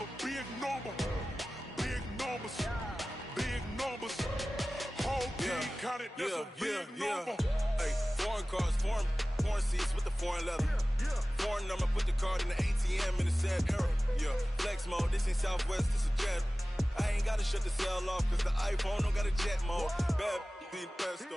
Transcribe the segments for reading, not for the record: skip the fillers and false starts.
a big number. Big numbers. Big numbers. Whole team counted, that's a big number. Hey, foreign cars, foreign seats with the foreign leather. Foreign number, put the card in the ATM in the sad era. Yeah, flex mode, this ain't Southwest, this a jet. I ain't gotta shut the cell off, cause the iPhone don't got a jet mode. Bad pesto.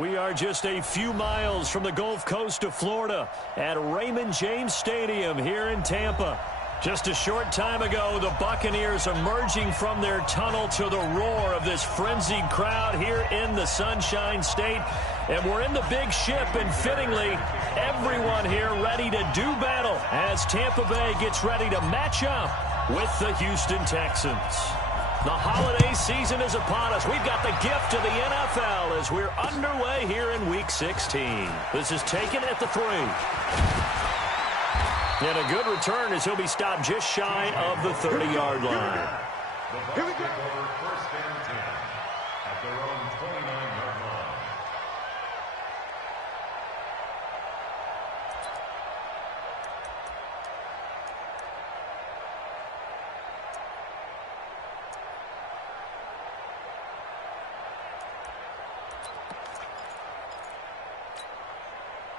We are just a few miles from the Gulf Coast of Florida at Raymond James Stadium here in Tampa. Just a short time ago, the Buccaneers emerging from their tunnel to the roar of this frenzied crowd here in the Sunshine State. And we're in the big ship, and fittingly, everyone here ready to do battle as Tampa Bay gets ready to match up with the Houston Texans. The holiday season is upon us. We've got the gift of the NFL as we're underway here in Week 16. This is taken at the 3. And a good return as he'll be stopped just shy of the 30-yard line. Here we go. First and 10 at their own 29-yard line.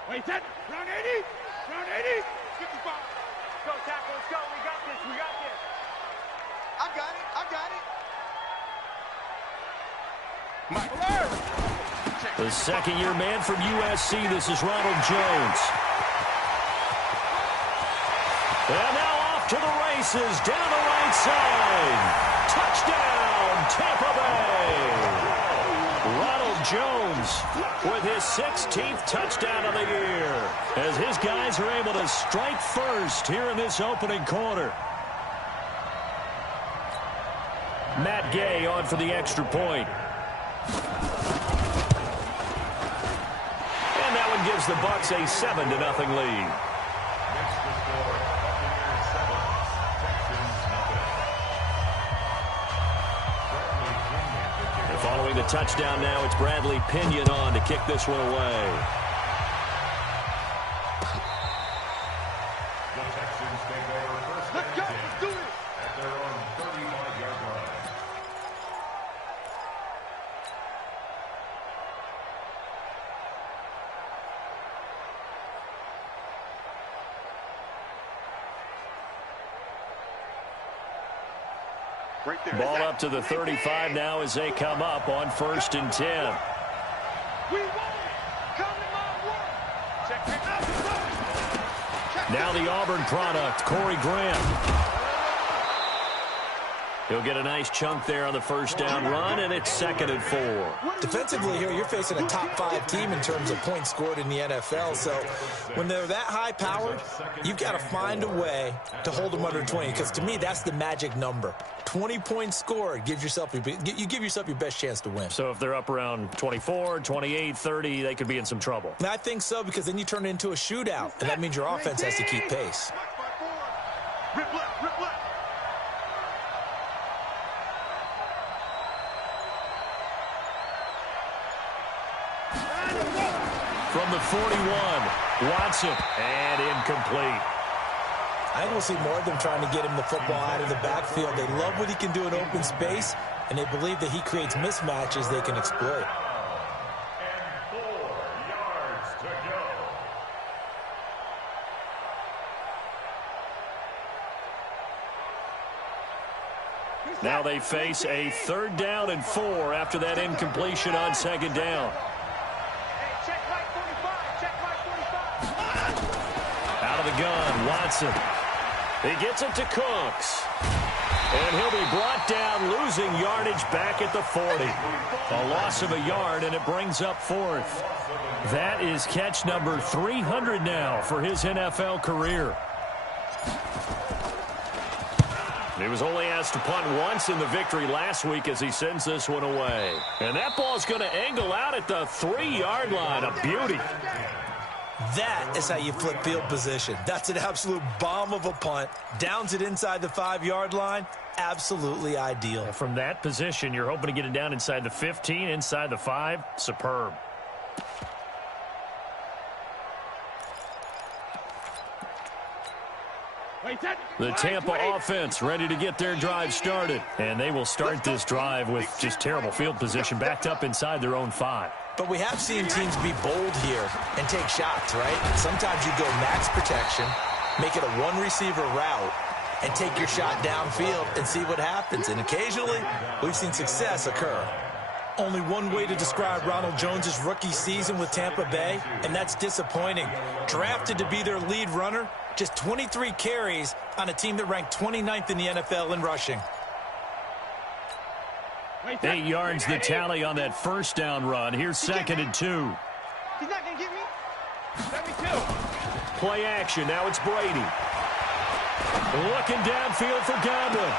Wait, set. Round 80. Round 80. 55. Go, tackle. Let's go. We got this. We got this. I got it. I got it. Mike. The second-year man from USC, this is Ronald Jones. And now off to the races, down the right side. Touchdown, Tampa Bay. Ronald Jones with his 16th touchdown of the year as his guys are able to strike first here in this opening quarter. Matt Gay on for the extra point. And that one gives the Bucs a 7-0 lead. Following the touchdown now, it's Bradley Pinion on to kick this one away. The Texans take over first and 10 at their own 35-yard line. Right there. Ball up to the 35 now as they come up on first and 10. We won it. Come to my work. Check it out. Now the Auburn product, Corey Graham. He'll get a nice chunk there on the first down run, and it's 2nd and 4. Defensively here, you're facing a top-5 team in terms of points scored in the NFL. So when they're that high-powered, you've got to find a way to hold them under 20. Because to me, that's the magic number. 20 points scored gives yourself you give yourself your best chance to win. So if they're up around 24, 28, 30, they could be in some trouble. And I think so, because then you turn it into a shootout, and that means your offense has to keep pace. Rip left. Rip left. From the 41, Watson, and incomplete. I think we'll see more of them trying to get him the football out of the backfield. They love what he can do in open space, and they believe that he creates mismatches they can exploit. And 4 yards to go. Now they face a 3rd down and 4 after that incompletion on 2nd down. Check right 45. Check right 45. Out of the gun, Watson. He gets it to Cooks. And he'll be brought down, losing yardage back at the 40. A loss of a yard, and it brings up 4th. That is catch number 300 now for his NFL career. He was only asked to punt once in the victory last week as he sends this one away. And that ball's going to angle out at the 3-yard line. A beauty. That is how you flip field position. That's an absolute bomb of a punt. Downs it inside the 5-yard line. Absolutely ideal. And from that position, you're hoping to get it down inside the 15, inside the 5. Superb. The Tampa offense ready to get their drive started. And they will start this drive with just terrible field position, backed up inside their own 5. But we have seen teams be bold here and take shots, right? Sometimes you go max protection, make it a one-receiver route, and take your shot downfield and see what happens. And occasionally, we've seen success occur. Only one way to describe Ronald Jones's rookie season with Tampa Bay, and that's disappointing. Drafted to be their lead runner, just 23 carries on a team that ranked 29th in the NFL in rushing. 8 yards the tally on that first down run. Here's 2nd and 2. He's not going to get me. Let me too. Play action. Now it's Brady. Looking downfield for Godwin.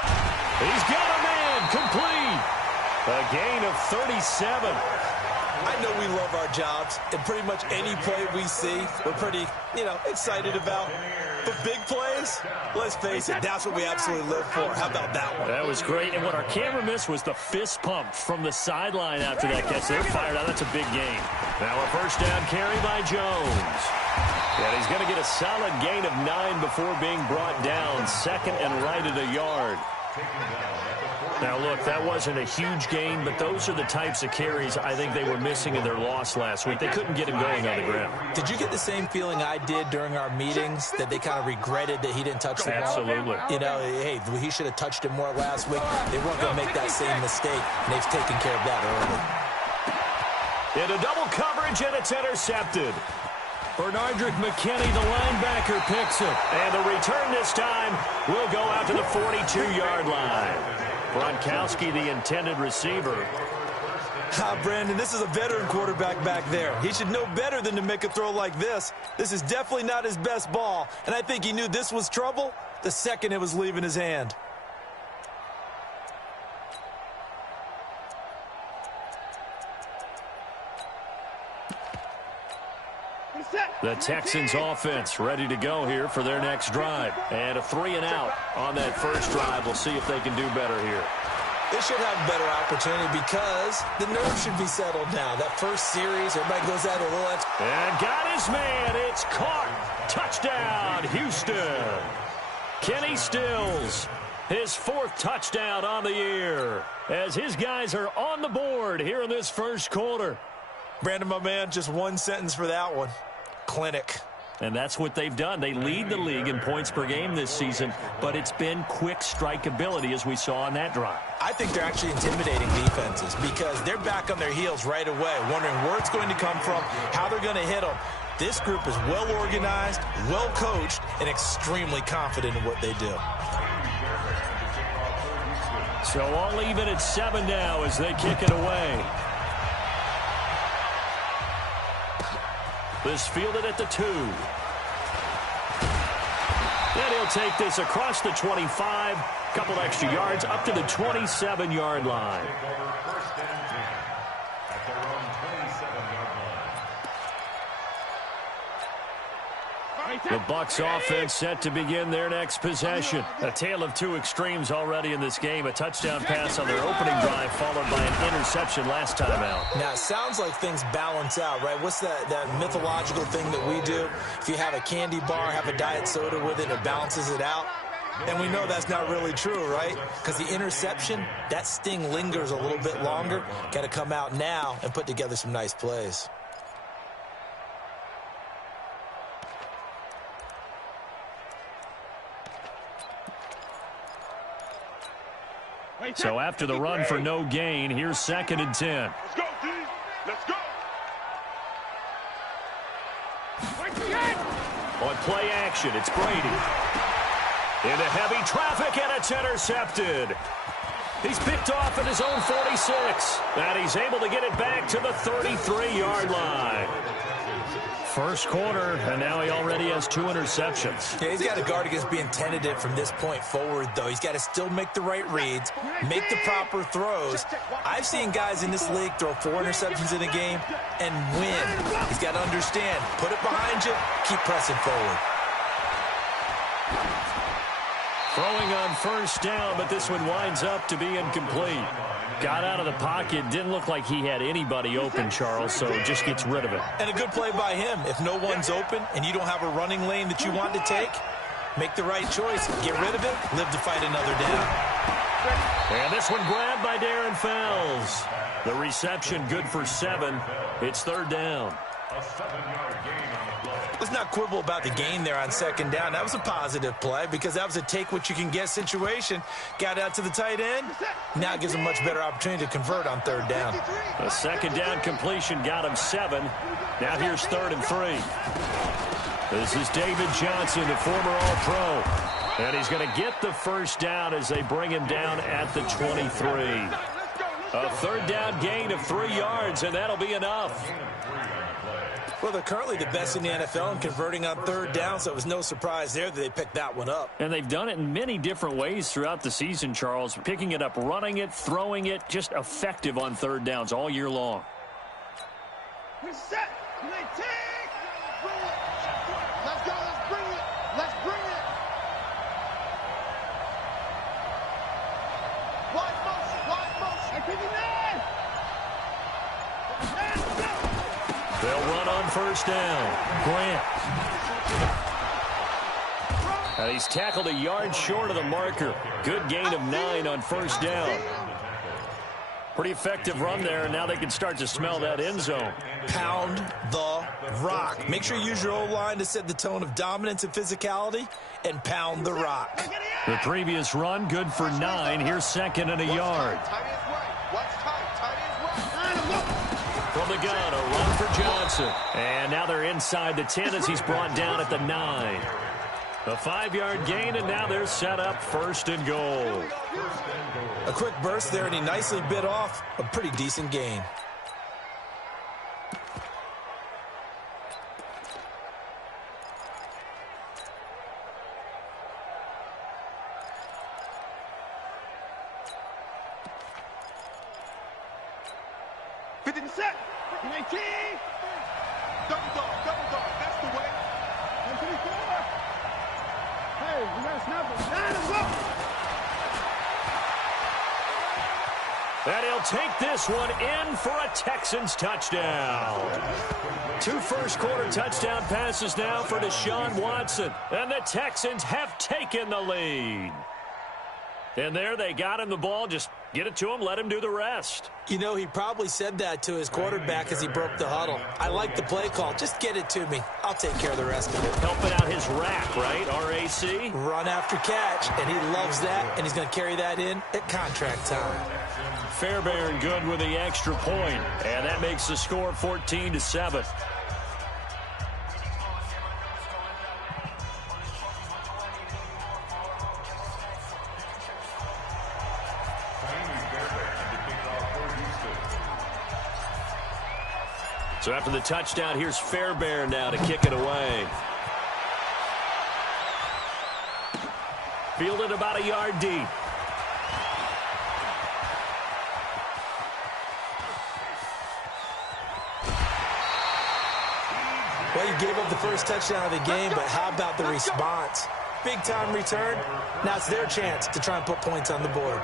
He's got a man. Complete. A gain of 37. I know we love our jobs, and pretty much any play we see, we're pretty, excited about. But big plays, let's face it, that's what we absolutely live for. How about that one? That was great. And what our camera missed was the fist pump from the sideline after that catch. They're fired out. That's a big gain. Now a first down carry by Jones. And he's going to get a solid gain of 9 before being brought down. 2nd and right at a yard. Now, look, that wasn't a huge gain, but those are the types of carries I think they were missing in their loss last week. They couldn't get him going on the ground. Did you get the same feeling I did during our meetings, that they kind of regretted that he didn't touch the ball? Absolutely. Hey, he should have touched it more last week. They weren't going to make that same mistake, and they've taken care of that early. Into double coverage, and it's intercepted. Bernardrick McKinney, the linebacker, picks it. And the return this time will go out to the 42-yard line. Gronkowski, the intended receiver. Brandon, this is a veteran quarterback back there. He should know better than to make a throw like this. This is definitely not his best ball, and I think he knew this was trouble the second it was leaving his hand. The Texans offense ready to go here for their next drive. And a 3 and out on that first drive. We'll see if they can do better here. They should have a better opportunity because the nerves should be settled now. That first series, everybody goes out a little extra. And got his man. It's caught. Touchdown, Houston. Kenny Stills, his 4th touchdown on the year, as his guys are on the board here in this first quarter. Brandon, my man, just one sentence for that one. Clinic. And that's what they've done. They lead the league in points per game this season, but it's been quick strikeability as we saw on that drive. I think they're actually intimidating defenses because they're back on their heels right away, wondering where it's going to come from, how they're going to hit them. This group is well organized, well coached, and extremely confident in what they do. So all even at 7 now as they kick it away. This fielded at the 2. Then he'll take this across the 25. Couple extra yards up to the 27-yard line. The Bucs offense set to begin their next possession. A tale of 2 extremes already in this game. A touchdown pass on their opening drive followed by an interception last time out. Now, it sounds like things balance out, right? What's that mythological thing that we do? If you have a candy bar, have a diet soda with it, it balances it out. And we know that's not really true, right? Because the interception, that sting lingers a little bit longer. Got to come out now and put together some nice plays. So after the run for no gain, here's 2nd and 10. Let's go, D. Let's go. On play action, it's Brady. Into heavy traffic, and it's intercepted. He's picked off at his own 46. And he's able to get it back to the 33-yard line. First quarter, and now he already has 2 interceptions. Yeah, he's got to guard against being tentative from this point forward, though. He's got to still make the right reads, make the proper throws. I've seen guys in this league throw 4 interceptions in a game and win. He's got to understand, put it behind you, keep pressing forward. Throwing on first down, but this one winds up to be incomplete. Got out of the pocket, didn't look like he had anybody open, Charles, so just gets rid of it. And a good play by him. If no one's open and you don't have a running lane that you want to take, Make the right choice. Get rid of it. Live to fight another down. And this one grabbed by Darren Fells. The reception good for 7. It's 3rd down. A 7-yard gain on the play. Let's not quibble about the gain there on 2nd down. That was a positive play because that was a take-what-you-can-get situation. Got out to the tight end. Now it gives him a much better opportunity to convert on 3rd down. A 2nd down completion got him 7. Now here's 3rd and 3. This is David Johnson, the former All-Pro. And he's going to get the 1st down as they bring him down at the 23. A 3rd down gain of 3 yards, and that'll be enough. Well, they're currently the best in the NFL in converting on 3rd down, so it was no surprise there that they picked that one up. And they've done it in many different ways throughout the season, Charles. Picking it up, running it, throwing it, just effective on 3rd downs all year long. We're set. Let's go. Let's bring it. Let's bring it. Wide motion. And 59. They'll run on 1st down. Grant. And he's tackled a yard short of the marker. Good gain of 9 on 1st down. Pretty effective run there, and now they can start to smell that end zone. Pound the rock. Make sure you use your O-line to set the tone of dominance and physicality, and pound the rock. The previous run, good for 9. Here's 2nd and a yard. From the gun, a run for Johnson. And now they're inside the 10 as he's brought down at the 9. A 5-yard gain, and now they're set up 1st and goal. A quick burst there, and he nicely bit off a pretty decent gain. Set. 19. Double dog. That's the way. 124. Hey, we got to snap it. Line him up. And he'll take this one in for a Texans touchdown. 2 first-quarter touchdown passes now for Deshaun Watson. And the Texans have taken the lead. And there they got him the ball. Just get it to him, let him do the rest. You know, he probably said that to his quarterback as he broke the huddle. I like the play call. Just get it to me. I'll take care of the rest of it. Helping out his rack, right? RAC? Run after catch, and he loves that, and he's going to carry that in at contract time. Fairbairn good with the extra point, and that makes the score 14-7. So after the touchdown, here's Fairbairn now to kick it away. Fielded about a yard deep. Well, you gave up the first touchdown of the game, but how about the response? Big-time return. Now it's their chance to try and put points on the board.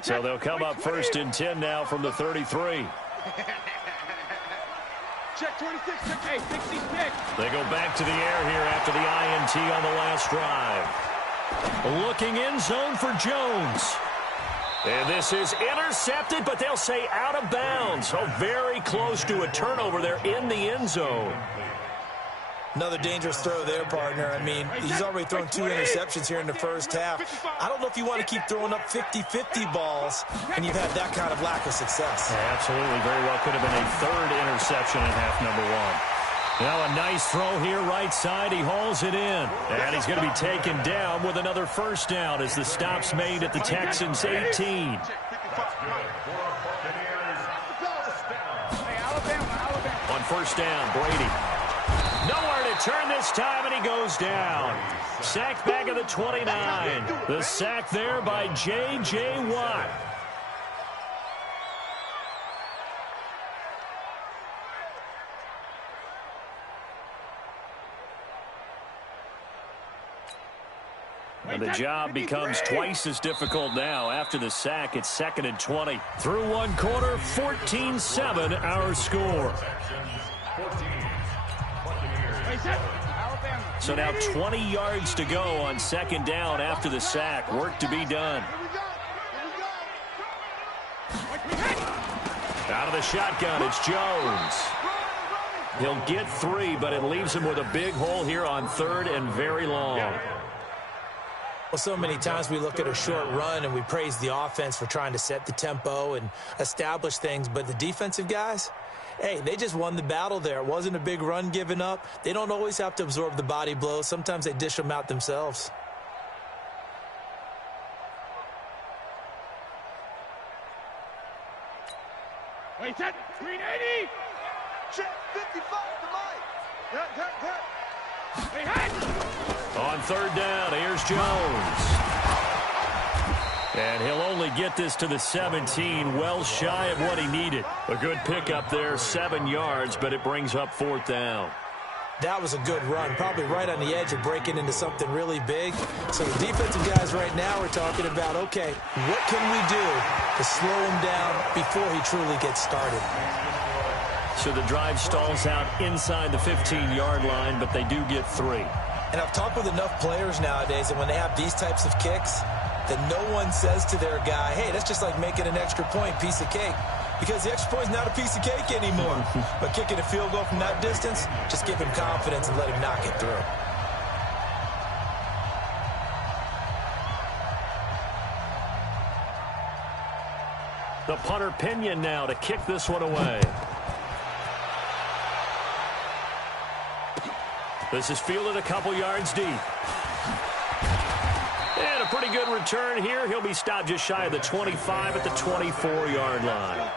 So they'll come up 1st and 10 now from the 33. Check 26. Hey, 66. They go back to the air here after the INT on the last drive. Looking in zone for Jones. And this is intercepted, but they'll say out of bounds. So very close to a turnover there in the end zone. Another dangerous throw there, partner. I mean, he's already thrown 2 interceptions here in the first half. I don't know if you want to keep throwing up 50-50 balls, and you've had that kind of lack of success. Yeah, absolutely. Very well could have been a 3rd interception in half number 1. Now a nice throw here right side. He hauls it in. And he's going to be taken down with another 1st down as the stop's made at the Texans' 18. On 1st down, Brady. Nowhere to turn this time, and he goes down. Sacked back at the 29. The sack there by J.J. Watt. And the job becomes twice as difficult now. After the sack, it's 2nd and 20. Through one quarter, 14-7 our score. So now 20 yards to go on 2nd down after the sack. Work to be done. Out of the shotgun, it's Jones. He'll get 3, but it leaves him with a big hole here on 3rd and very long. Well, so many times we look at a short run and we praise the offense for trying to set the tempo and establish things, but the defensive guys, hey, they just won the battle there. It wasn't a big run given up. They don't always have to absorb the body blows. Sometimes they dish them out themselves. Wait, set, 380. Check 55 to Mike. Hey, hey. On 3rd down, here's Jones. And he'll only get this to the 17, well shy of what he needed. A good pickup there, 7 yards, but it brings up 4th down. That was a good run, probably right on the edge of breaking into something really big. So the defensive guys right now are talking about, okay, what can we do to slow him down before he truly gets started? So the drive stalls out inside the 15-yard line, but they do get 3. And I've talked with enough players nowadays that when they have these types of kicks, that no one says to their guy, hey, that's just like making an extra point, piece of cake. Because the extra point is not a piece of cake anymore. But kicking a field goal from that distance, just give him confidence and let him knock it through. The punter Pinion now to kick this one away. This is fielded a couple yards deep. And a pretty good return here. He'll be stopped just shy of the 25 at the 24-yard line.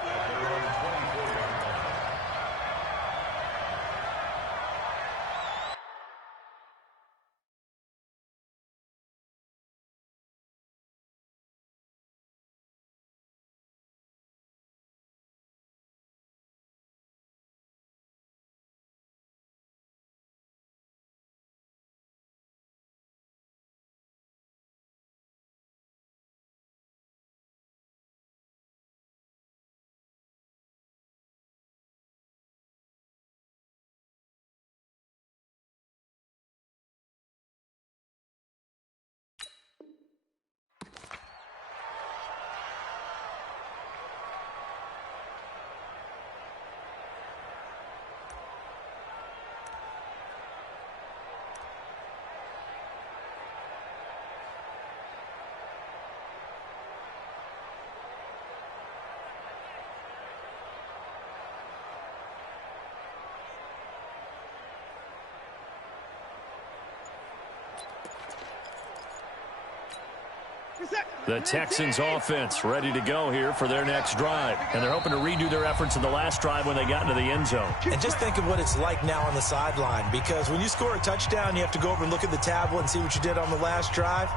The Texans offense ready to go here for their next drive. And they're hoping to redo their efforts in the last drive when they got into the end zone. And just think of what it's like now on the sideline, because when you score a touchdown, you have to go over and look at the tablet and see what you did on the last drive.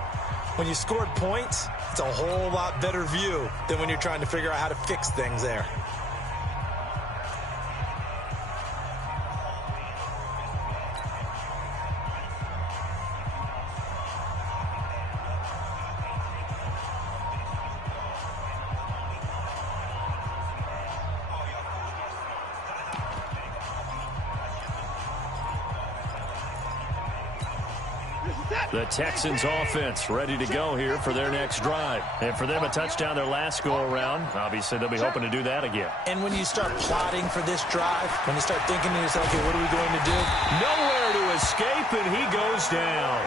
When you scored points, it's a whole lot better view than when you're trying to figure out how to fix things there. The Texans offense ready to go here for their next drive. And for them, a touchdown their last go-around. Obviously, they'll be hoping to do that again. And when you start plotting for this drive, when you start thinking to yourself, okay, what are we going to do? Nowhere to escape, and he goes down.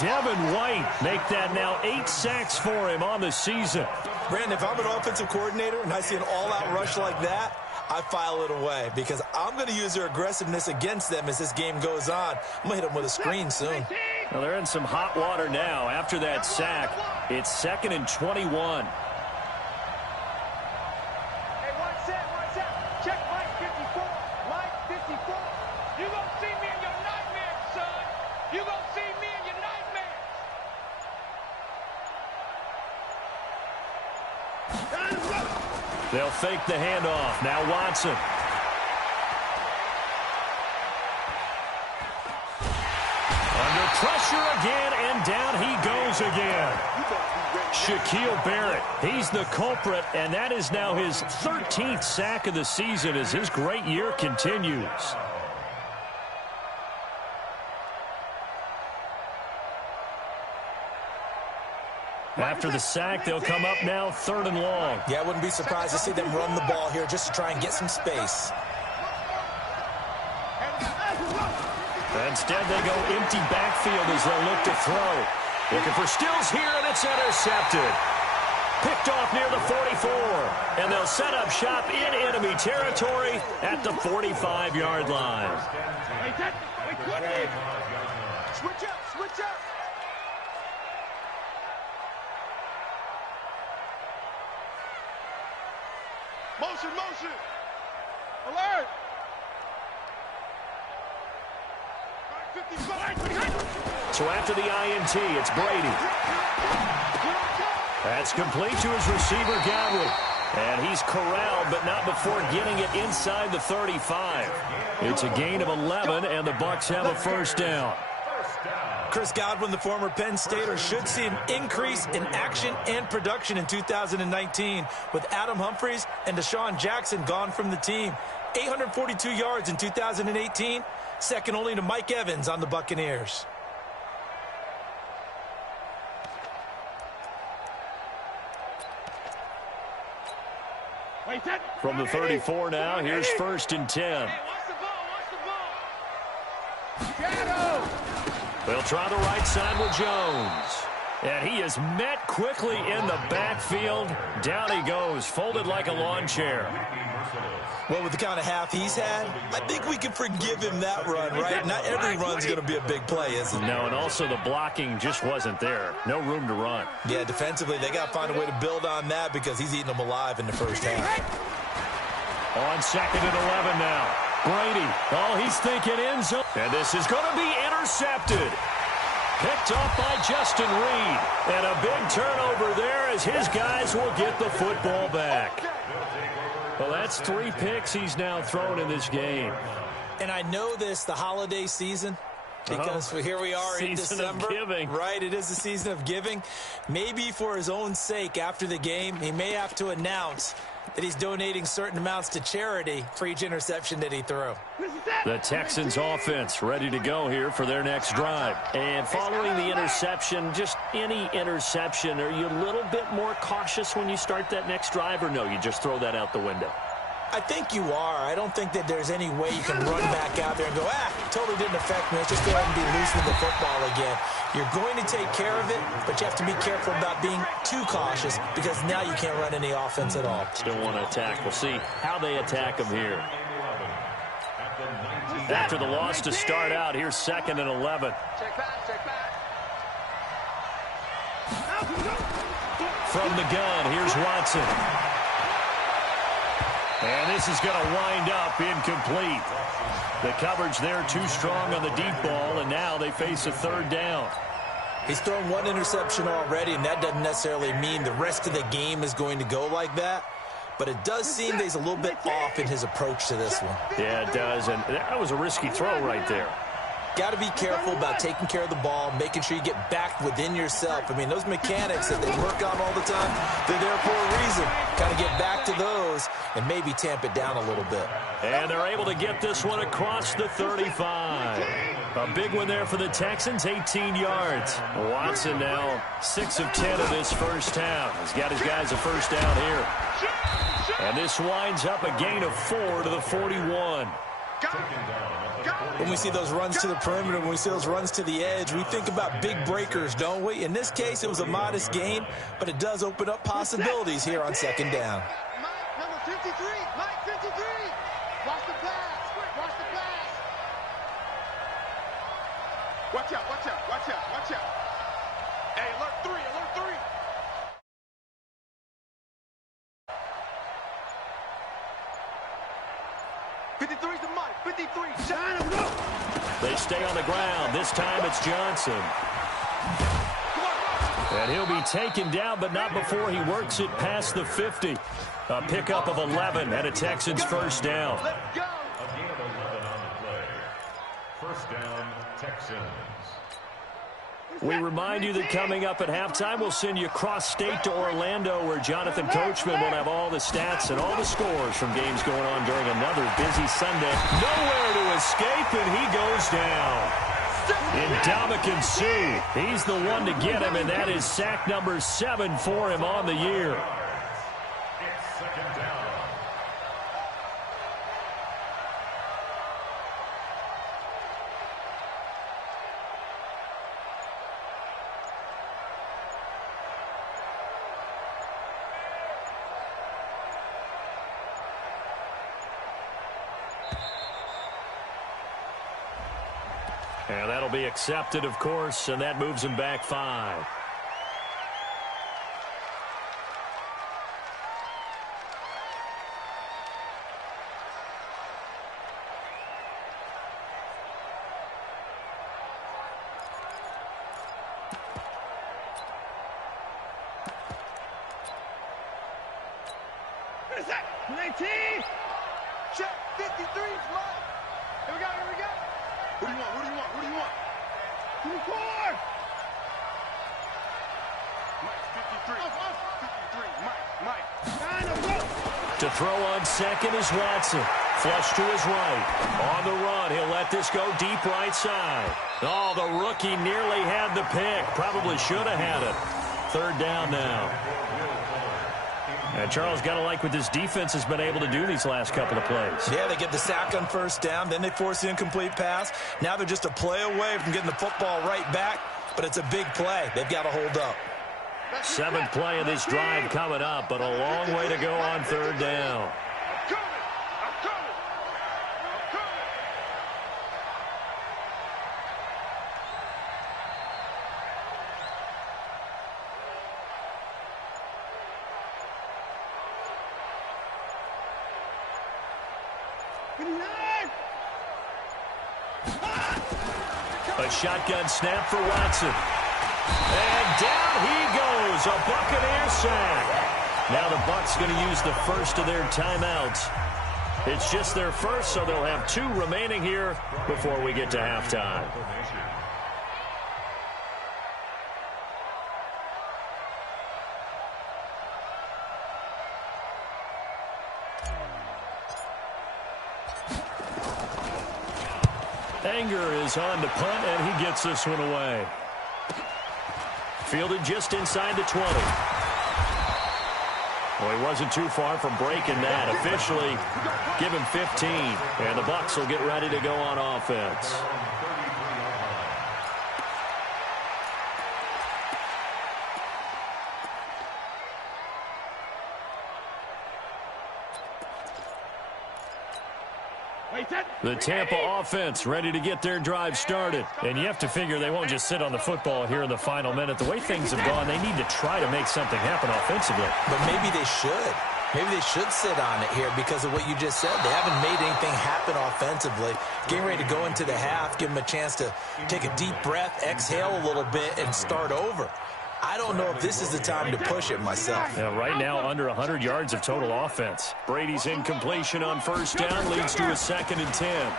Devin White make that now 8 sacks for him on the season. Brandon, if I'm an offensive coordinator and I see an all-out rush like that, I file it away because I'm going to use their aggressiveness against them as this game goes on. I'm going to hit them with a screen soon. Well, they're in some hot water now. After that sack, it's 2nd and 21. Hey, one set. Check Mike 54. Mike 54. You gonna see me in your nightmares, son. You gonna see me in your nightmares. They'll fake the handoff. Now Watson. Under pressure again, and down he goes goes again. Shaquille Barrett, he's the culprit, and that is now his 13th sack of the season as his great year continues. After the sack, they'll come up now 3rd and long. Yeah, I wouldn't be surprised to see them run the ball here just to try and get some space. Instead, they go empty backfield as they'll look to throw. Looking for Stills here, and it's intercepted. Picked off near the 44, and they'll set up shop in enemy territory at the 45-yard line. Switch up, switch up. Motion, motion. Alert. 55. So after the INT, it's Brady. That's complete to his receiver, Godwin. And he's corralled, but not before getting it inside the 35. It's a gain of 11, and the Bucs have a first down. Chris Godwin, the former Penn Stater, should see an increase in action and production in 2019 with Adam Humphries and Deshaun Jackson gone from the team. 842 yards in 2018, second only to Mike Evans on the Buccaneers. From the 34 now, here's 1st and 10. They'll try the right side with Jones. And he is met quickly in the backfield. Down he goes, folded like a lawn chair. Well, with the kind of half he's had, I think we can forgive him that run, right? Not every run's going to be a big play, is it? No, and also the blocking just wasn't there. No room to run. Yeah, defensively, they got to find a way to build on that because he's eating them alive in the first half. On 2nd and 11 now. Brady, oh, he's thinking end zone. And this is going to be intercepted. Picked off by Justin Reed. And a big turnover there as his guys will get the football back. Well, that's 3 picks he's now thrown in this game. And I know this, the holiday season, because here we are in December. Season of giving. Right, it is the season of giving. Maybe for his own sake after the game, he may have to announce that he's donating certain amounts to charity for each interception that he threw. The Texans offense ready to go here for their next drive. And following the interception, just any interception, are you a little bit more cautious when you start that next drive, or no, you just throw that out the window? I think you are. I don't think that there's any way you can run back out there and go, totally didn't affect me. Let's just go ahead and be loose with the football again. You're going to take care of it, but you have to be careful about being too cautious because now you can't run any offense at all. Still want to attack. We'll see how they attack them here. After the loss to start out, here's 2nd and 11. Check back, check back. From the gun, here's Watson. And this is going to wind up incomplete. The coverage there too strong on the deep ball, and now they face a 3rd down. He's thrown 1 interception already, and that doesn't necessarily mean the rest of the game is going to go like that. But it does seem that he's a little bit off in his approach to this one. Yeah, it does, and that was a risky throw right there. Got to be careful about taking care of the ball, making sure you get back within yourself. I mean, those mechanics that they work on all the time, they're there for a reason. Got to get back to those and maybe tamp it down a little bit. And they're able to get this one across the 35. A big one there for the Texans, 18 yards. Watson now 6 of 10 of this first half. He's got his guys a first down here. And this winds up a gain of 4 to the 41. When we see those runs to the perimeter, when we see those runs to the edge, we think about big breakers, don't we? In this case, it was a modest gain, but it does open up possibilities here on 2nd down. Mike, number 53. Mike, 53. Watch the pass. Watch the pass. Watch out, watch out, watch out, watch out. Hey, alert 3, alert 3. They stay on the ground. This time it's Johnson. And he'll be taken down, but not before he works it past the 50. A pickup of 11 and a Texans first down. A gain of 11 on the play. First down, Texans. We remind you that coming up at halftime, we'll send you cross-state to Orlando, where Jonathan Coachman will have all the stats and all the scores from games going on during another busy Sunday. Nowhere to escape, and he goes down. Ndamukong Suh, he's the one to get him, and that is sack number 7 for him on the year. It's second down. And that'll be accepted, of course, and that moves him back 5. Check 53's mine. Here we go, here we go. Who do you want? Who do you want? Who do you want? 24! Mike, 53. 53, Mike. To throw on second is Watson. Flush to his right. On the run, he'll let this go deep right side. Oh, the rookie nearly had the pick. Probably should have had it. 3rd down now. And Charles, got to like what this defense has been able to do these last couple of plays. Yeah, they get the sack on 1st down, then they force the incomplete pass. Now they're just a play away from getting the football right back, but it's a big play. They've got to hold up. 7th play of this drive coming up, but a long way to go on 3rd down. A shotgun snap for Watson. And down he goes, a Buccaneer sack. Now the Bucs going to use the first of their timeouts. It's just their first, so they'll have 2 remaining here before we get to halftime. Anger is on to punt, and he gets this one away. Fielded just inside the 20. Well, he wasn't too far from breaking that. Officially, give him 15, and the Bucs will get ready to go on offense. The Tampa offense ready to get their drive started. And you have to figure they won't just sit on the football here in the final minute. The way things have gone, they need to try to make something happen offensively. But maybe they should. Maybe they should sit on it here because of what you just said. They haven't made anything happen offensively. Getting ready to go into the half, give them a chance to take a deep breath, exhale a little bit, and start over. I don't know if this is the time to push it myself. Yeah, right now, under 100 yards of total offense. Brady's incompletion on 1st down leads to a 2nd and 10.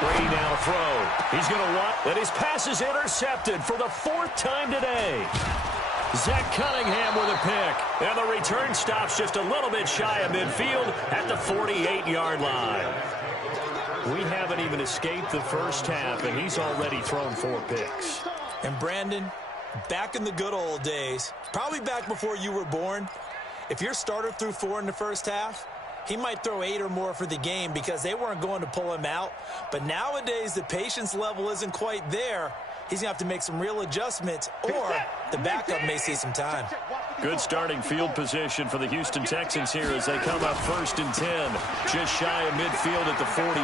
Brady now to throw. He's going to want that his pass is intercepted for the 4th time today. Zach Cunningham with a pick. And the return stops just a little bit shy of midfield at the 48-yard line. We haven't even escaped the first half, and he's already thrown 4 picks. And Brandon, back in the good old days, probably back before you were born, if your starter threw 4 in the first half, he might throw 8 or more for the game because they weren't going to pull him out. But nowadays, the patience level isn't quite there. He's going to have to make some real adjustments, or the backup may see some time. Good starting field position for the Houston Texans here as they come up 1st and 10, just shy of midfield at the 48.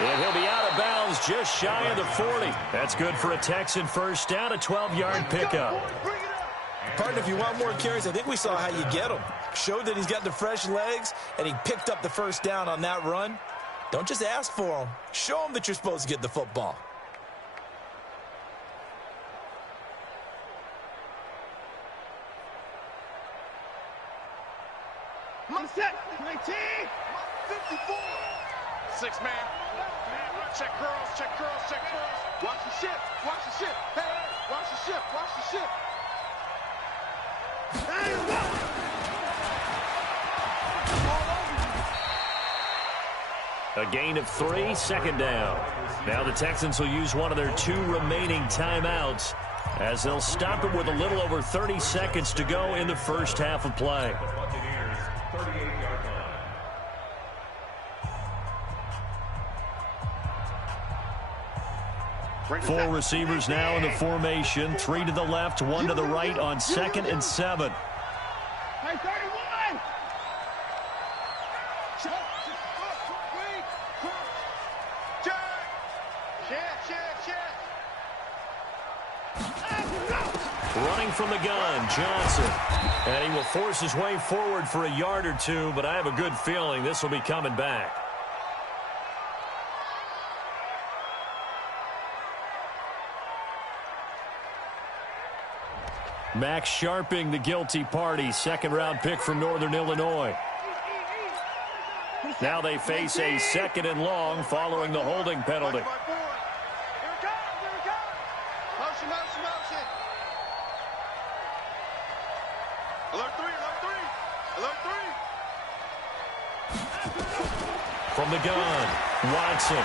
And he'll be out of bounds just shy of the 40. That's good for a Texan 1st down, a 12-yard pickup. Partner, if you want more carries, I think we saw how you get him. Showed that he's got the fresh legs, and he picked up the 1st down on that run. Don't just ask for him. Show him that you're supposed to get the football. Set, 19, 54. 6 man. Check curls, check curls, check curls. Watch the ship, watch the ship. Hey, hey, watch the ship, watch the ship. There you go. A gain of 3, second down. Now the Texans will use one of their 2 remaining timeouts as they'll stop it with a little over 30 seconds to go in the first half of play. Buccaneers, 38-yard line. 4 receivers now in the formation. 3 to the left, 1 to the right on 2nd and 7. Hey, 31. Running from the gun, Johnson. And he will force his way forward for a yard or 2, but I have a good feeling this will be coming back. Max Sharping, the guilty party, second-round pick from Northern Illinois. Now they face a 2nd and long following the holding penalty. Motion, motion, motion. Alert 3, alert 3. Alert 3. From the gun, Watson.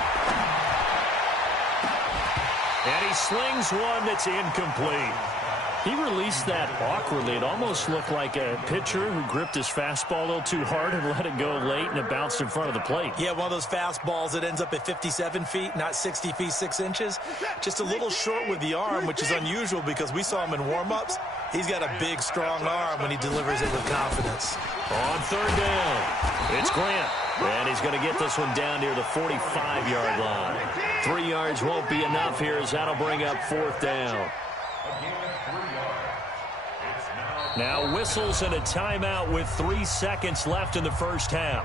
And he slings one that's incomplete. He released that awkwardly. It almost looked like a pitcher who gripped his fastball a little too hard and let it go late, and it bounced in front of the plate. Yeah, one of those fastballs that ends up at 57 feet, not 60 feet, 6 inches. Just a little short with the arm, which is unusual because we saw him in warm-ups. He's got a big, strong arm when he delivers it with confidence. On 3rd down, it's Grant. And he's going to get this one down near the 45-yard line. 3 yards won't be enough here as that'll bring up 4th down. Now whistles and a timeout with 3 seconds left in the first half.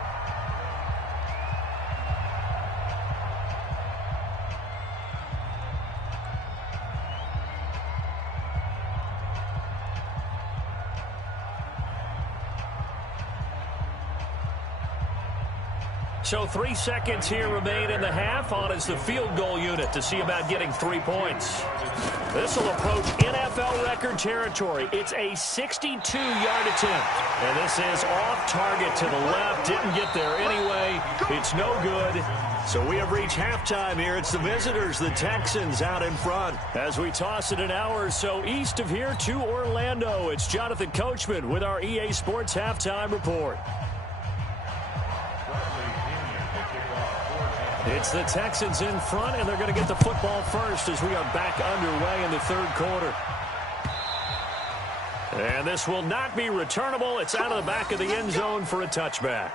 So 3 seconds here remain in the half. On is the field goal unit to see about getting 3 points. This will approach NFL record territory. It's a 62-yard attempt. And this is off target to the left. Didn't get there anyway. It's no good. So we have reached halftime here. It's the visitors, the Texans, out in front. As we toss it an hour or so east of here to Orlando, it's Jonathan Coachman with our EA Sports Halftime Report. It's the Texans in front, and they're going to get the football first as we are back underway in the 3rd quarter. And this will not be returnable. It's out of the back of the end zone for a touchback.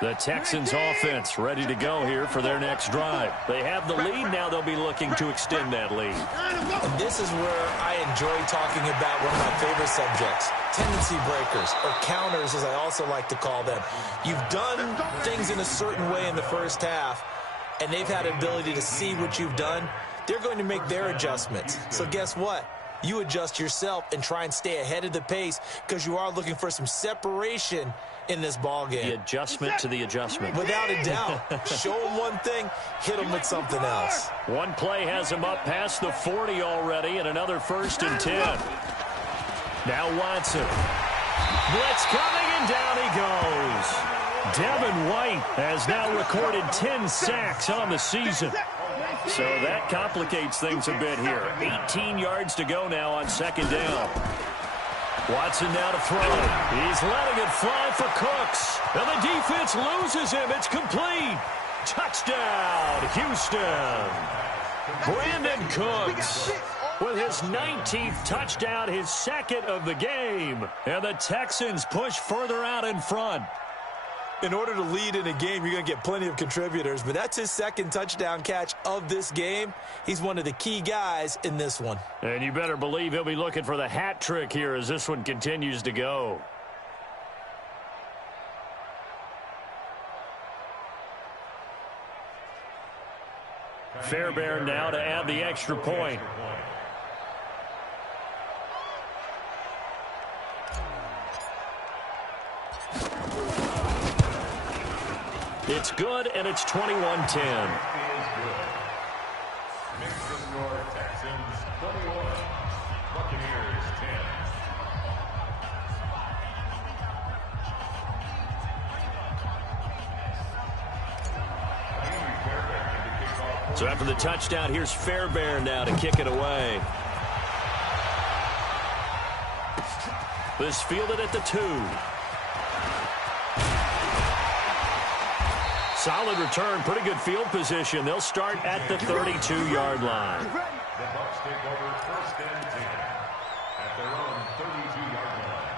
The Texans offense ready to go here for their next drive. They have the lead. Now they'll be looking to extend that lead. And this is where I enjoy talking about one of my favorite subjects, tendency breakers, or counters as I also like to call them. You've done things in a certain way in the first half, and they've had an ability to see what you've done. They're going to make their adjustments. So guess what? You adjust yourself and try and stay ahead of the pace because you are looking for some separation in this ball game. The adjustment to the adjustment. Without a doubt. Show them one thing, hit them with something else. One play has him up past the 40 already, and another 1st and 10. Now Watson. Blitz coming, and down he goes. Devin White has now recorded 10 sacks on the season. So that complicates things a bit here. 18 yards to go now on 2nd down. Watson now to throw. He's letting it fly for Cooks. And the defense loses him. It's complete. Touchdown, Houston. Brandon Cooks with his 19th touchdown, his 2nd of the game. And the Texans push further out in front. In order to lead in a game, you're going to get plenty of contributors, but that's his 2nd touchdown catch of this game. He's one of the key guys in this one. And you better believe he'll be looking for the hat trick here as this one continues to go. Fairbairn now to add the extra point. It's good, and it's 21-10. Texans 21, Buccaneers 10. So after the touchdown, here's Fairbairn now to kick it away. This fielded at the 2. Solid return, pretty good field position. They'll start at the 32-yard line. The Bucs take over 1st and 10 at their own 32-yard line.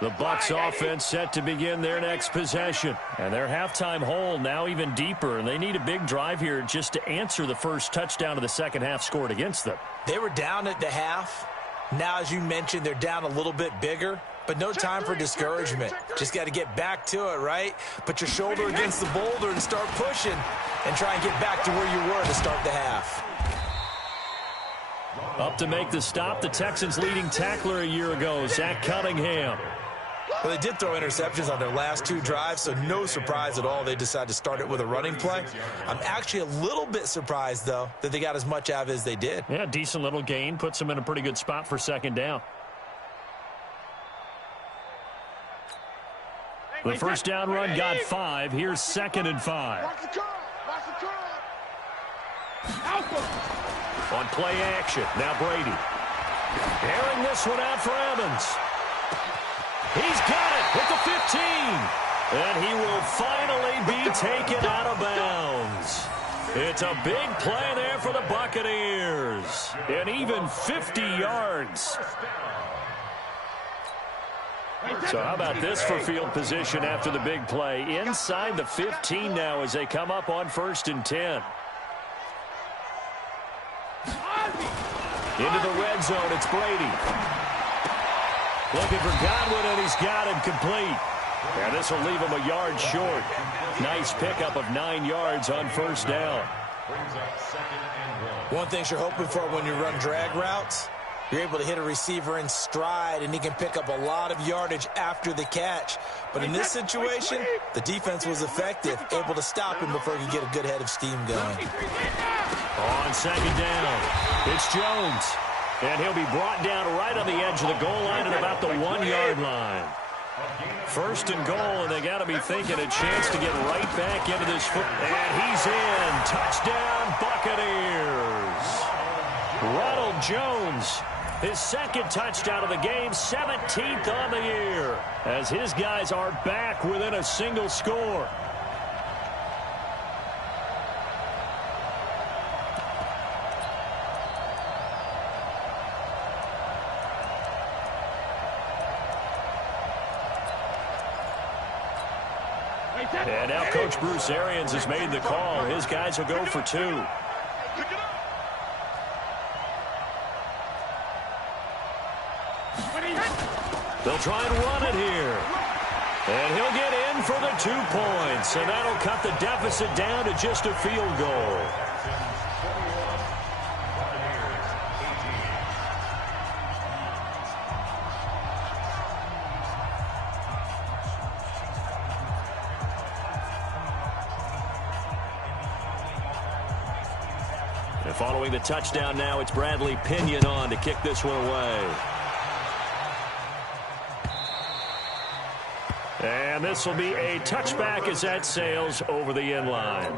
The Bucs offense set to begin their next possession. And their halftime hole now even deeper. And they need a big drive here just to answer the first touchdown of the second half scored against them. They were down at the half. Now, as you mentioned, they're down a little bit bigger. But no time for discouragement. Just got to get back to it, right? Put your shoulder against the boulder and start pushing. And try and get back to where you were to start the half. Up to make the stop, the Texans' leading tackler a year ago, Zach Cunningham. Well, they did throw interceptions on their last 2 drives, so no surprise at all they decided to start it with a running play. I'm actually a little bit surprised, though, that they got as much out of it as they did. Yeah, decent little gain. Puts them in a pretty good spot for second down. The first down run got 5. Here's 2nd and 5. Watch the curl. Watch the curl. On play action, now Brady. Airing this one out for Evans. He's got it at the 15. And he will finally be taken out of bounds. It's a big play there for the Buccaneers. And even 50 yards. So how about this for field position after the big play? Inside the 15 now as they come up on 1st and 10. Into the red zone, it's Brady. Looking for Godwin, and he's got him complete. And this will leave him a yard short. Nice pickup of 9 yards on 1st down. One thing you're hoping for when you run drag routes, you're able to hit a receiver in stride, and he can pick up a lot of yardage after the catch. But in this situation, the defense was effective, able to stop him before he could get a good head of steam going. On 2nd down, it's Jones. And he'll be brought down right on the edge of the goal line at about the 1-yard line. 1st and goal, and they got to be thinking a chance to get right back into this foot. And he's in. Touchdown, Buccaneers. Ronald Jones, his 2nd touchdown of the game, 17th on the year, as his guys are back within a single score. And now Coach Bruce Arians has made the call. His guys will go for 2. They'll try and run it here. And he'll get in for the 2 points. And that'll cut the deficit down to just a field goal. And following the touchdown now, it's Bradley Pinion on to kick this one away. And this will be a touchback as that sails over the end line.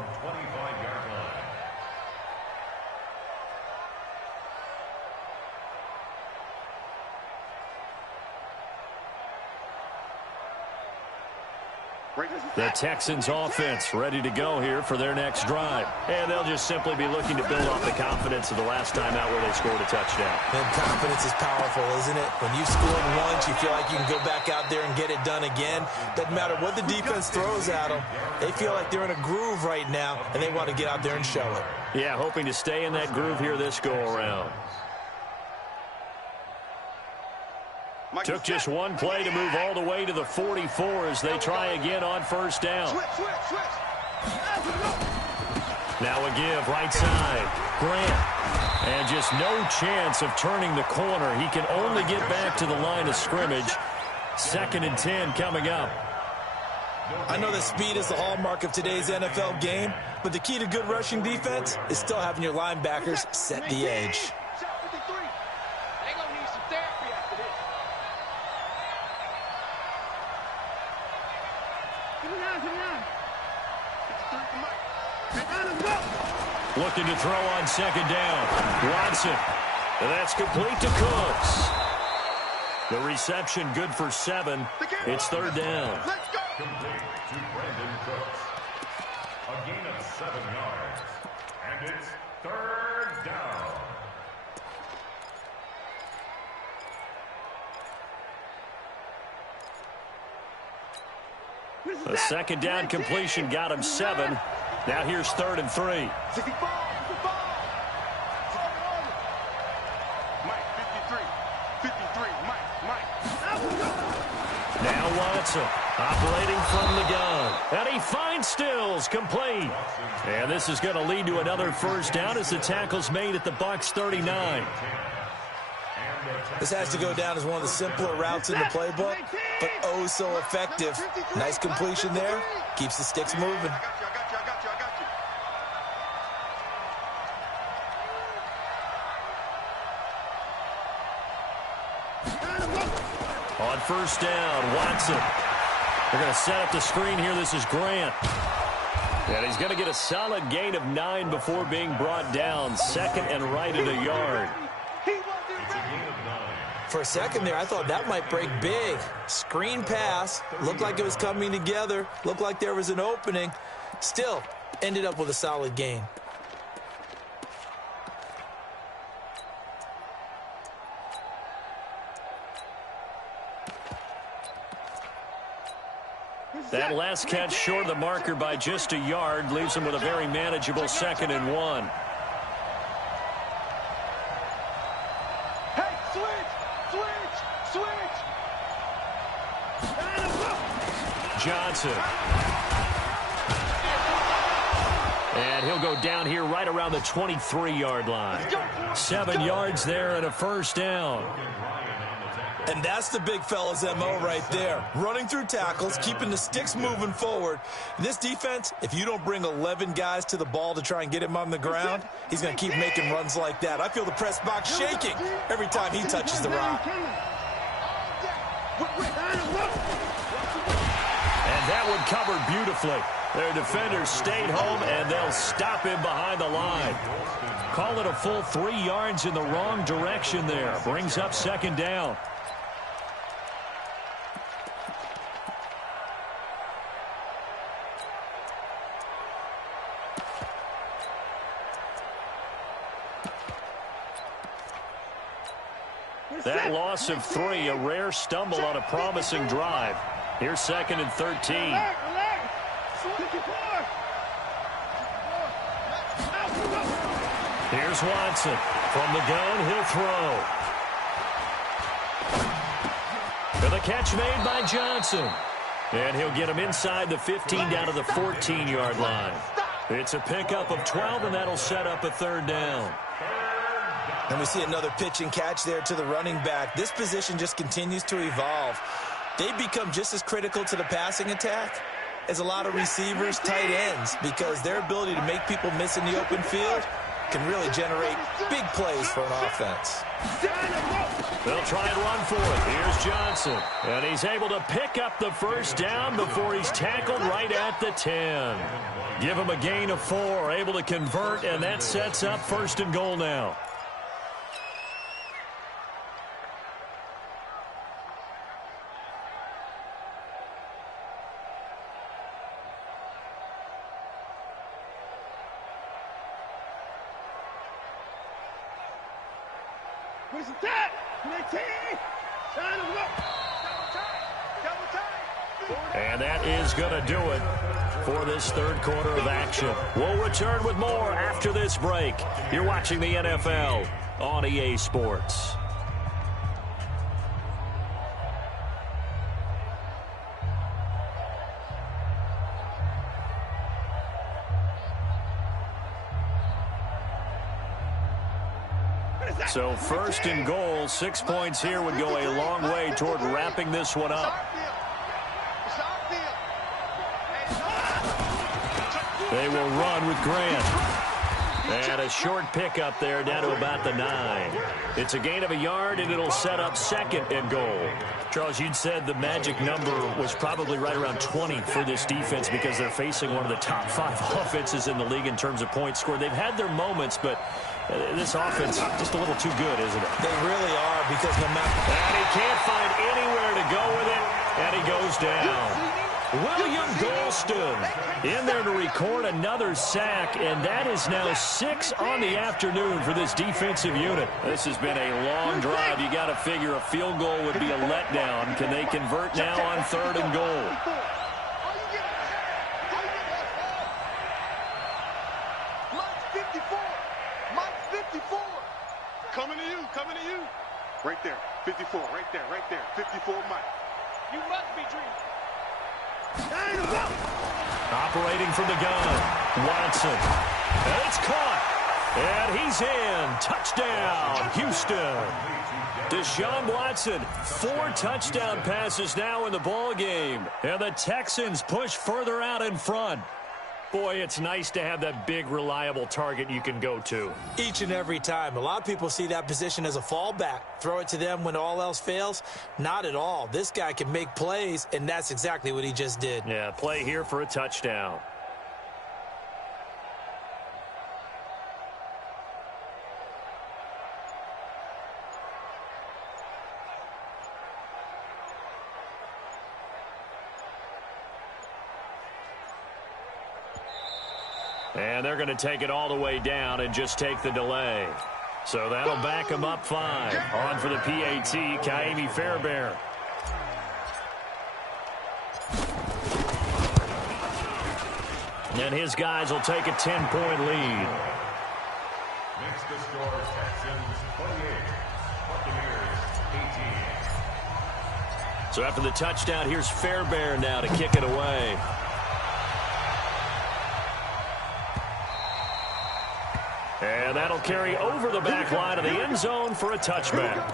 The Texans offense ready to go here for their next drive. And they'll just simply be looking to build off the confidence of the last time out where they scored a touchdown. And confidence is powerful, isn't it? When you've scored once, you feel like you can go back out there and get it done again. Doesn't matter what the defense throws at them. They feel like they're in a groove right now, and they want to get out there and show it. Yeah, hoping to stay in that groove here this go-around. Took just one play to move all the way to the 44 as they try again on first down. Now a give, right side. Grant. And just no chance of turning the corner. He can only get back to the line of scrimmage. 2nd and 10 coming up. I know that speed is the hallmark of today's NFL game, but the key to good rushing defense is still having your linebackers set the edge. Looking to throw on 2nd down. Watson. And that's complete to Cooks. The reception good for 7. It's 3rd down. Complete to Brandon Cooks. A gain of 7 yards. And it's 3rd down. A 2nd down completion got him 7. Now here's 3rd and 3. Now Watson operating from the gun. And he finds Stills complete. And this is going to lead to another 1st down as the tackle's made at the Bucs 39. This has to go down as one of the simpler routes in the playbook, but oh so effective. Nice completion there. Keeps the sticks moving. On 1st down, Watson. They're going to set up the screen here. This is Grant. And he's going to get a solid gain of 9 before being brought down. 2nd and right at a yard. For a second there, I thought that might break big. Screen pass. Looked like it was coming together. Looked like there was an opening. Still, ended up with a solid gain. That last catch short of the marker by just a yard leaves him with a very manageable 2nd and 1. Hey, switch! Johnson. And he'll go down here right around the 23-yard line. 7 yards there and a 1st down. And that's the big fella's MO right there. Running through tackles, keeping the sticks moving forward. This defense, if you don't bring 11 guys to the ball to try and get him on the ground, he's going to keep making runs like that. I feel the press box shaking every time he touches the rock. And that one covered beautifully. Their defenders stayed home, and they'll stop him behind the line. Call it a full 3 yards in the wrong direction there. Brings up 2nd down. That loss of 3, a rare stumble on a promising drive. Here's 2nd and 13. Here's Watson. From the gun, he'll throw. For the catch made by Johnson. And he'll get him inside the 15 down to the 14-yard line. It's a pickup of 12, and that'll set up a 3rd down. And we see another pitch and catch there to the running back. This position just continues to evolve. They become just as critical to the passing attack as a lot of receivers, tight ends, because their ability to make people miss in the open field can really generate big plays for an offense. They'll try and run for it. Here's Johnson. And he's able to pick up the 1st down before he's tackled right at the 10. Give him a gain of 4, able to convert, and that sets up 1st and goal now. And that is going to do it for this third quarter of action. We'll return with more after this break. You're watching the NFL on EA Sports. So first and goal, 6 points here would go a long way toward wrapping this one up. They will run with Grant. And a short pickup there down to about the 9. It's a gain of a yard, and it'll set up second and goal. Charles, you'd said the magic number was probably right around 20 for this defense because they're facing one of the top 5 offenses in the league in terms of points scored. They've had their moments, but this offense just a little too good, isn't it? They really are, because no matter... And he can't find anywhere to go with it, and he goes down. William Golston in there to record another sack, and that is now 6 on the afternoon for this defensive unit. This has been a long drive. You got to figure a field goal would be a letdown. Can they convert now on third and goal? Mike's 54. Coming to you. Right there, 54, right there, 54 Mike. You must be dreaming. Operating from the gun, Watson. And it's caught. And he's in. Touchdown, Houston. Deshaun Watson, 4 touchdown passes now in the ball game. And the Texans push further out in front. Boy, it's nice to have that big, reliable target you can go to. Each and every time. A lot of people see that position as a fallback. Throw it to them when all else fails. Not at all. This guy can make plays, and that's exactly what he just did. Yeah, play here for a touchdown. And they're going to take it all the way down and just take the delay. So that'll back them up 5. On for the PAT, Kaimi Fairbairn. And his guys will take a 10-point lead. Makes the score Texans 28, Buccaneers 18. So after the touchdown, here's Fairbairn now to kick it away. And that'll carry over the back line of the end zone for a touchback.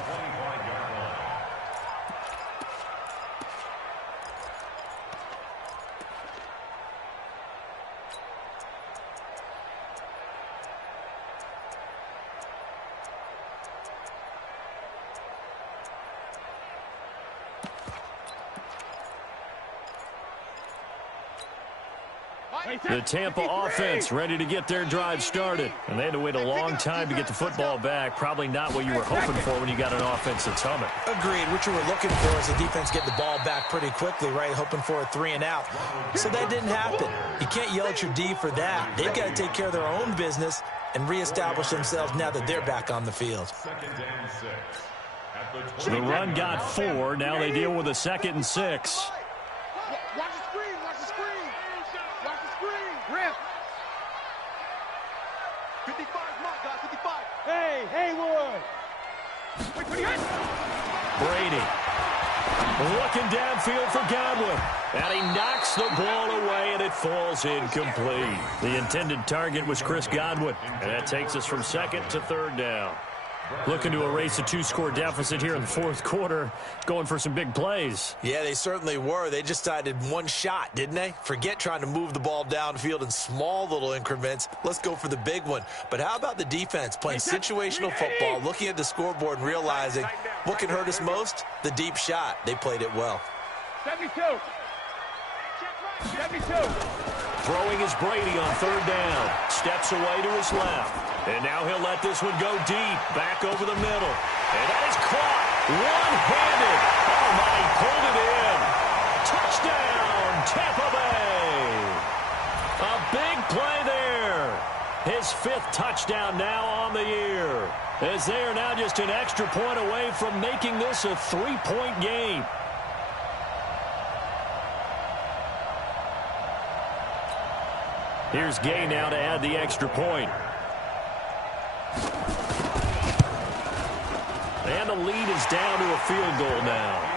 The Tampa offense ready to get their drive started. And they had to wait a long time to get the football back. Probably not what you were hoping for when you got an offense that's humming. Agreed. What you were looking for is the defense get the ball back pretty quickly, right? Hoping for a 3 and out. So that didn't happen. You can't yell at your D for that. They've got to take care of their own business and reestablish themselves now that they're back on the field. The run got 4. Now they deal with a 2nd and 6. Watch the screen, watch the screen. Watch the screen. Rip. 55, Mark, guys, 55. Hey, Haywood. Wait, 28. Brady looking downfield for Godwin. And he knocks the ball away, and it falls incomplete. The intended target was Chris Godwin. And that takes us from 2nd to 3rd down. Looking to erase a 2-score deficit here in the 4th quarter. Going for some big plays. Yeah, they certainly were. They just decided one shot, didn't they? Forget trying to move the ball downfield in small little increments. Let's go for the big one. But how about the defense playing situational football, looking at the scoreboard and realizing what can hurt us most? The deep shot. They played it well. 72. Throwing is Brady on 3rd down. Steps away to his left. And now he'll let this one go deep. Back over the middle. And that is caught. One-handed. Oh, my, he pulled it in. Touchdown, Tampa Bay. A big play there. His 5th touchdown now on the year. as they are now just an extra point away from making this a 3-point game. Here's Gay now to add the extra point. And the lead is down to a field goal now.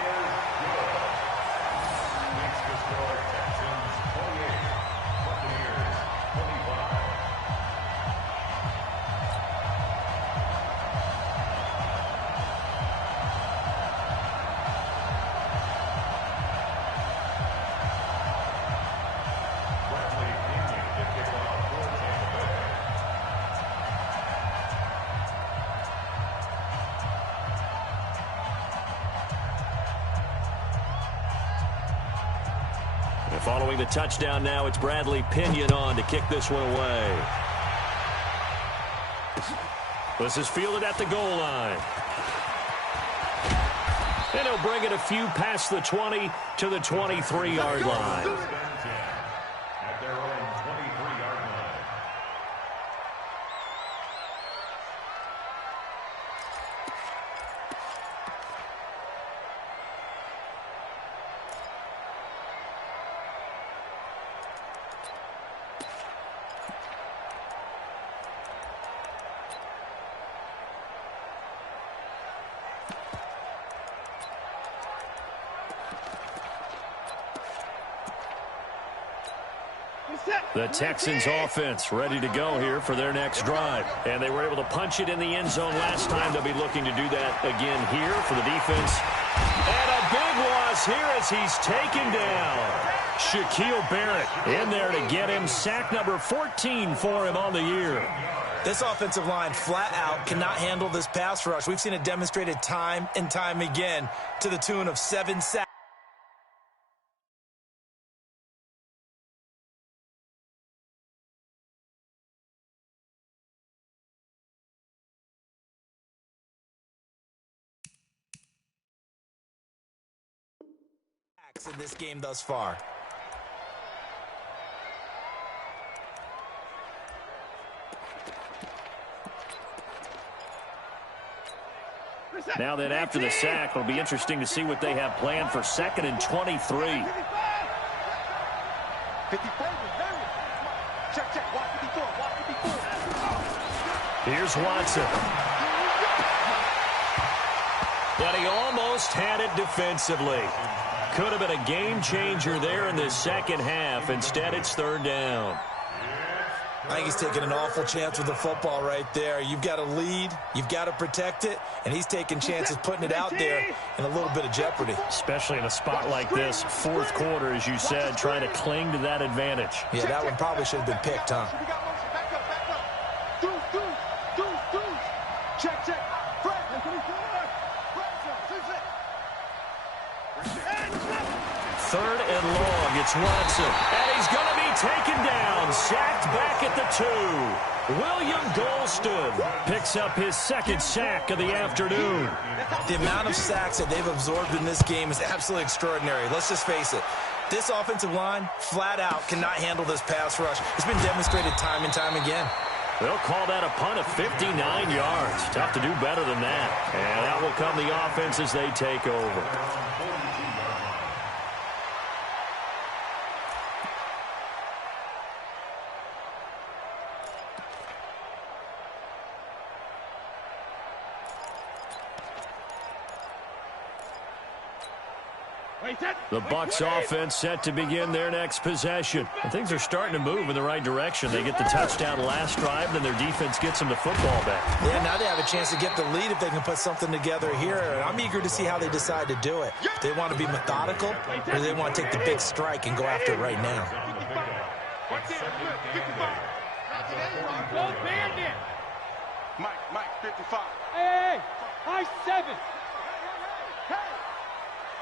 Following the touchdown now, it's Bradley Pinion on to kick this one away. This is fielded at the goal line. And he'll bring it a few past the 20 to the 23-yard line. At their own 23-yard line. The Texans offense ready to go here for their next drive. And they were able to punch it in the end zone last time. They'll be looking to do that again here for the defense. And a big loss here as he's taken down. Shaquille Barrett in there to get him. Sack number 14 for him on the year. This offensive line flat out cannot handle this pass rush. We've seen it demonstrated time and time again to the tune of 7 sacks. In this game thus far. Now then, after the sack, it'll be interesting to see what they have planned for 2nd and 23. 54. Check, check. Watch 54. Watch 54. Here's Watson. And he almost had it defensively. Could have been a game changer there in the second half. Instead, it's 3rd down. I think he's taking an awful chance with the football right there. You've got to lead, you've got to protect it, and he's taking chances putting it out there in a little bit of jeopardy. Especially in a spot like this, 4th quarter, as you said, trying to cling to that advantage. Yeah, that one probably should have been picked, huh? Check, check. Third and long, it's Watson. And he's going to be taken down, sacked back at the 2. William Golston picks up his 2nd sack of the afternoon. The amount of sacks that they've absorbed in this game is absolutely extraordinary. Let's just face it. This offensive line, flat out, cannot handle this pass rush. It's been demonstrated time and time again. They'll call that a punt of 59 yards. Tough to do better than that. And out will come the offense as they take over. The Bucs offense set to begin their next possession. And things are starting to move in the right direction. They get the touchdown last drive, then their defense gets them the football back. Yeah, now they have a chance to get the lead if they can put something together here. And I'm eager to see how they decide to do it. Do they want to be methodical, or do they want to take the big strike and go after it right now? Mike, 55. Hey, high 7.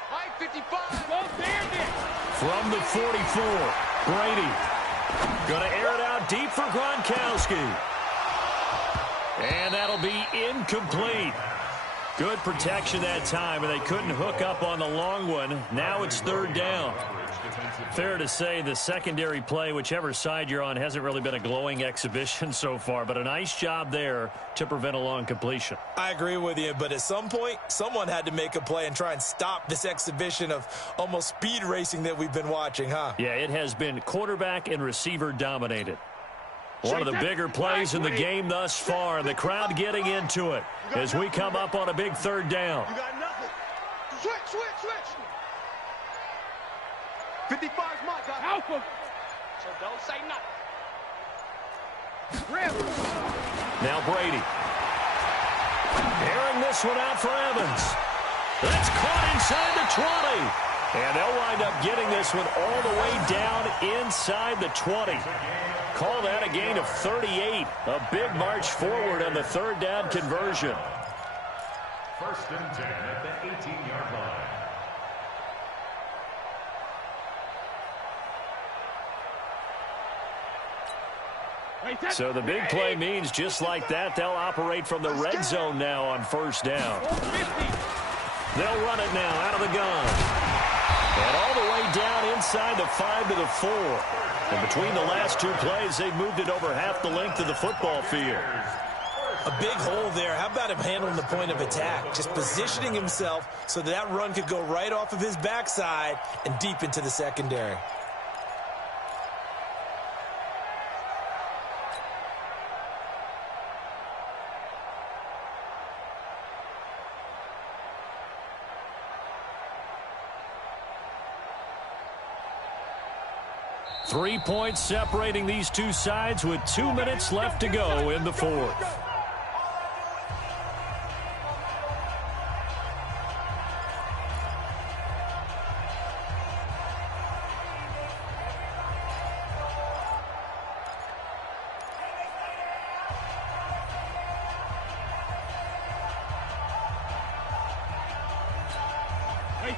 Mike, 55. Go Bandit. From the 44, Brady. Going to air it out deep for Gronkowski. And that'll be incomplete. Good protection that time, and they couldn't hook up on the long one. Now it's third down. Fair to say the secondary play, whichever side you're on, hasn't really been a glowing exhibition so far, but a nice job there to prevent a long completion. I agree with you, but at some point, someone had to make a play and try and stop this exhibition of almost speed racing that we've been watching, huh? Yeah, it has been quarterback and receiver dominated. One of the bigger plays in the game thus far, and the crowd getting into it as we come up on a big third down. You got nothing. Switch. 55's my guy. Alpha. So don't say nothing. Now Brady. Airing this one out for Evans. That's caught inside the 20. And they'll wind up getting this one all the way down inside the 20. Call that a gain of 38. A big march forward on the third down conversion. 1st and 10 at the 18-yard line. So the big play means just like that, they'll operate from the red zone now on first down. They'll run it now out of the gun. And all the way down inside the 5 to the 4. And between the last two plays, they've moved it over half the length of the football field. A big hole there. How about him handling the point of attack? Just positioning himself so that run could go right off of his backside and deep into the secondary. Three points separating these two sides with 2 minutes left to go in the fourth.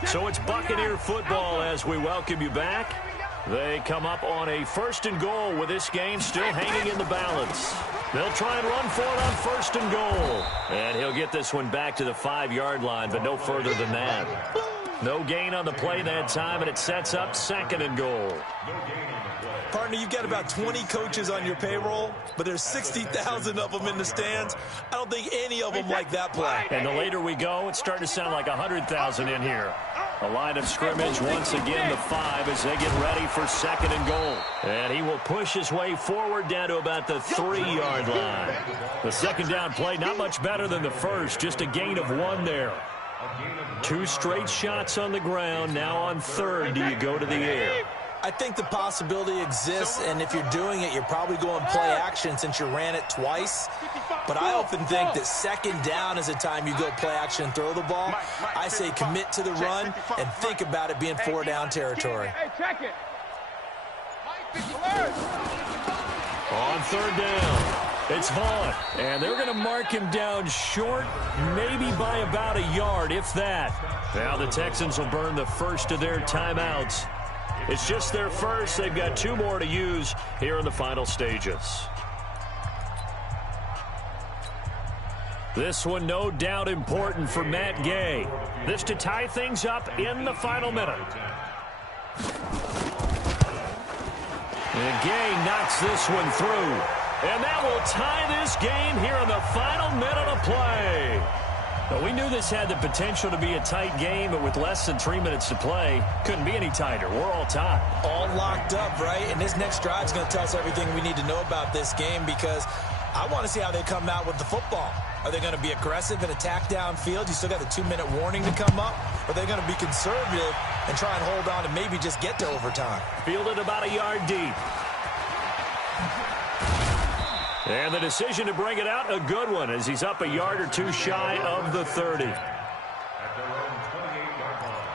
So it's Buccaneer football as we welcome you back. They come up on a 1st and goal with this game still hanging in the balance. They'll try and run for it on 1st and goal. And he'll get this one back to the 5-yard line, but no further than that. No gain on the play that time, and it sets up 2nd and goal. Partner, you've got about 20 coaches on your payroll, but there's 60,000 of them in the stands. I don't think any of them like that play. And the later we go, it's starting to sound like 100,000 in here. A line of scrimmage once again, the 5 as they get ready for 2nd and goal. And he will push his way forward down to about the 3-yard line. The 2nd down play, not much better than the first, just a gain of 1 there. 2 straight shots on the ground. Now on 3rd, do you go to the air? I think the possibility exists, and if you're doing it, you're probably going play action since you ran it twice. But I often think that 2nd down is the time you go play action and throw the ball. I say commit to the run and think about it being 4-down territory. Hey, check it. On 3rd down, it's Vaughn. And they're going to mark him down short, maybe by about a yard, if that. Now the Texans will burn the first of their timeouts. It's just their first. They've got 2 more to use here in the final stages. This one no doubt important for Matt Gay. This to tie things up in the final minute. And Gay knocks this one through. And that will tie this game here in the final minute of play. Well, we knew this had the potential to be a tight game, but with less than 3 minutes to play, couldn't be any tighter. We're all tied. All locked up, right? And this next drive is going to tell us everything we need to know about this game because I want to see how they come out with the football. Are they going to be aggressive and attack downfield? You still got the 2-minute warning to come up? Or are they going to be conservative and try and hold on and maybe just get to overtime? Fielded about a yard deep. And the decision to bring it out, a good one, as he's up a yard or 2 shy of the 30. At their own 28-yard line.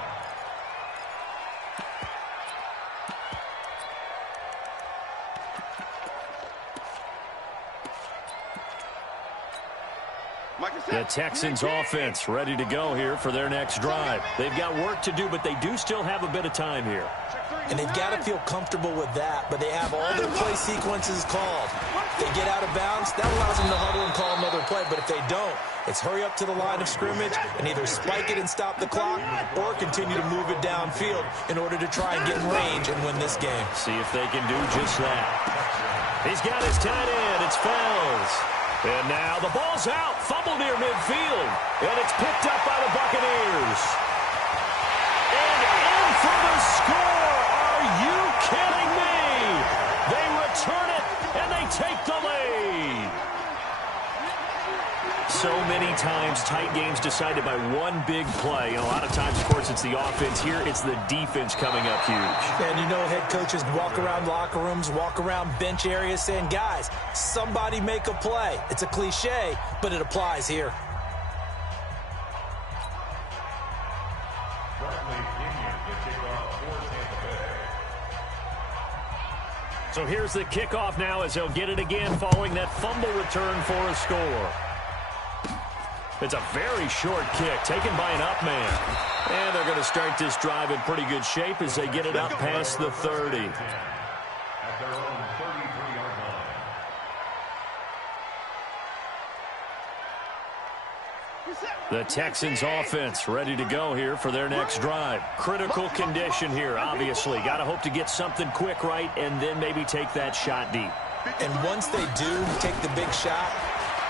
The Texans offense ready to go here for their next drive. They've got work to do, but they do still have a bit of time here. Check 3. And they've got to feel comfortable with that, but they have all their play sequences called. If they get out of bounds, that allows them to huddle and call another play, but if they don't, it's hurry up to the line of scrimmage and either spike it and stop the clock or continue to move it downfield in order to try and get in range and win this game. See if they can do just that. He's got his tight end. It's Fells. And now the ball's out. Fumble near midfield. And it's picked up by the Buccaneers. And in for the score. Are you kidding me? They return it, and they take the lead. So many times, tight games decided by one big play. And a lot of times, of course, it's the offense. Here, it's the defense coming up huge. And you know, head coaches walk around locker rooms, walk around bench areas saying, guys, somebody make a play. It's a cliche, but it applies here. So here's the kickoff now as they'll get it again following that fumble return for a score. It's a very short kick taken by an up man. And they're going to start this drive in pretty good shape as they get it up past the 30. At their own 33-yard line. The Texans offense ready to go here for their next drive. Critical condition here, obviously. Got to hope to get something quick right and then maybe take that shot deep. And once they do take the big shot,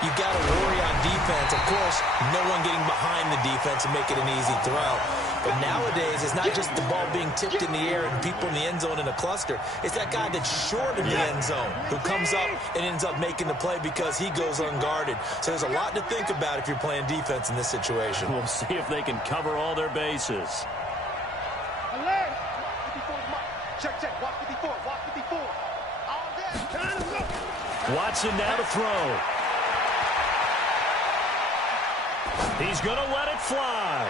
you got to worry on defense. Of course, no one getting behind the defense and make it an easy throw. But nowadays, it's not just the ball being tipped in the air and people in the end zone in a cluster. It's that guy that's short in the end zone who comes up and ends up making the play because he goes unguarded. So there's a lot to think about if you're playing defense in this situation. We'll see if they can cover all their bases. Check, check. Watch 54. Watch 54. All day. Watson now to throw. He's going to let it fly.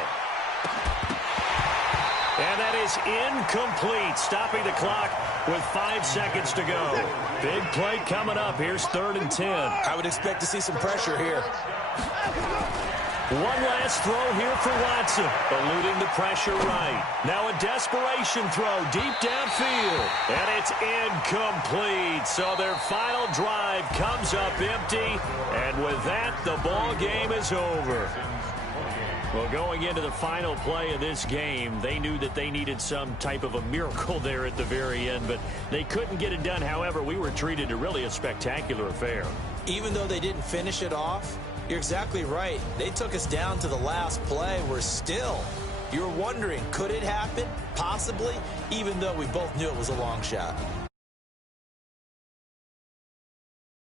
And that is incomplete, stopping the clock with 5 seconds to go. Big play coming up. Here's 3rd and 10. I would expect to see some pressure here. One last throw here for Watson, eluding the pressure right. Now a desperation throw deep downfield, and it's incomplete. So their final drive comes up empty, and with that, the ball game is over. Well, going into the final play of this game, they knew that they needed some type of a miracle there at the very end, but they couldn't get it done. However, we were treated to really a spectacular affair. Even though they didn't finish it off, you're exactly right. They took us down to the last play. We're still, you're wondering, could it happen? Possibly, even though we both knew it was a long shot.